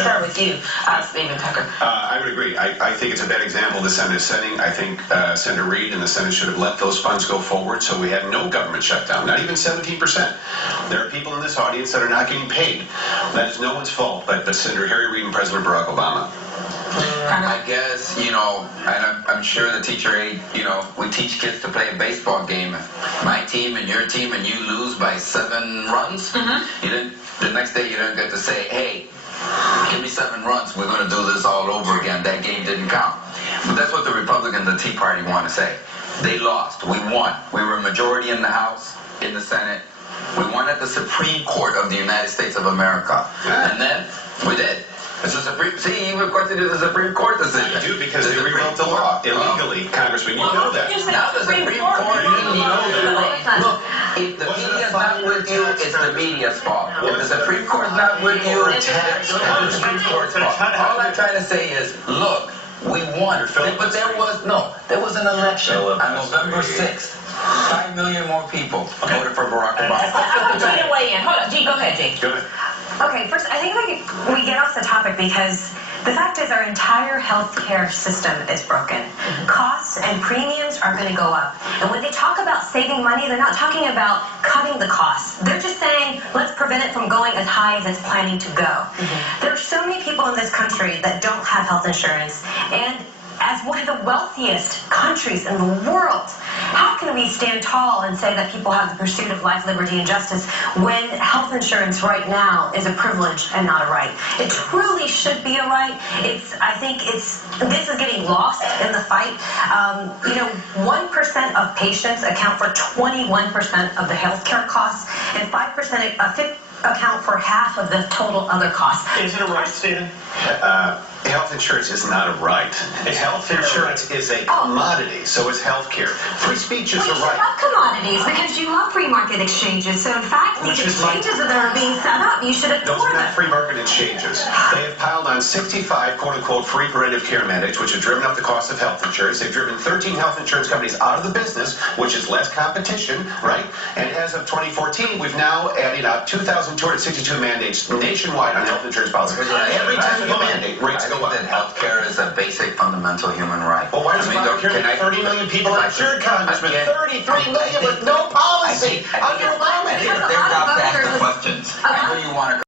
start with you, Stephen Tucker. I would agree. I think it's a bad example the Senate is setting. I think Senator Reid and the Senate should have let those funds go forward so we had no government shutdown, not even 17%. There are people in this audience that are not getting paid. That is no one's fault but Senator Harry Reid and President Barack Obama. I guess, and I'm sure the teacher aide, we teach kids to play a baseball game. My team and your team, and you lose by 7 runs. The next day you don't get to say, hey, give me 7 runs. We're going to do this all over again. That game didn't count. But that's what the Republicans, the Tea Party, want to say. They lost. We won. We were a majority in the House, in the Senate. We won at the Supreme Court of the United States of America. And then we did. It's a Supreme. See, you requested the Supreme Court decision. I do, because they rewrote the law illegally, Congressman. You know that. Now the Supreme Court. Look, if the media's not with you, it's the media's fault. If the Supreme Court's not with you, it's the Supreme Court's fault. All I'm trying to say is, look, we won. But there was an election on November 6th. 5 million more people voted for Barack Obama. I want G to weigh in. Hold on, G, go ahead, G. Go ahead. Okay, first, I think we get off the topic because the fact is our entire healthcare system is broken. Costs and premiums are going to go up. And when they talk about saving money, they're not talking about cutting the costs. They're just saying, let's prevent it from going as high as it's planning to go. There are so many people in this country that don't have health insurance. And as one of the wealthiest countries in the world, how can we stand tall and say that people have the pursuit of life, liberty, and justice when health insurance right now is a privilege and not a right? It truly should be a right. I think this is getting lost in the fight. 1% of patients account for 21% of the healthcare costs, and 5% account for half of the total other costs. Is it a right, Stephen? Health insurance is not a right. Health insurance is a commodity, so is health care. Free speech is a right. You love commodities because you love free market exchanges. So in fact, these exchanges that are being set up, you should Those adore are them. not free market exchanges. They have piled on 65 quote-unquote free preventive care mandates, which have driven up the cost of health insurance. They've driven 13 health insurance companies out of the business, which is less competition, right? And as of 2014, we've now added up 2,262 mandates nationwide on health insurance policies. Every time you mandate, rates go up. That health care is a basic fundamental human right. Well, why does Obamacare make 30 million people uninsured, Congressman? 33 million with no policy under Obamacare. They're about to ask the questions. I know you want to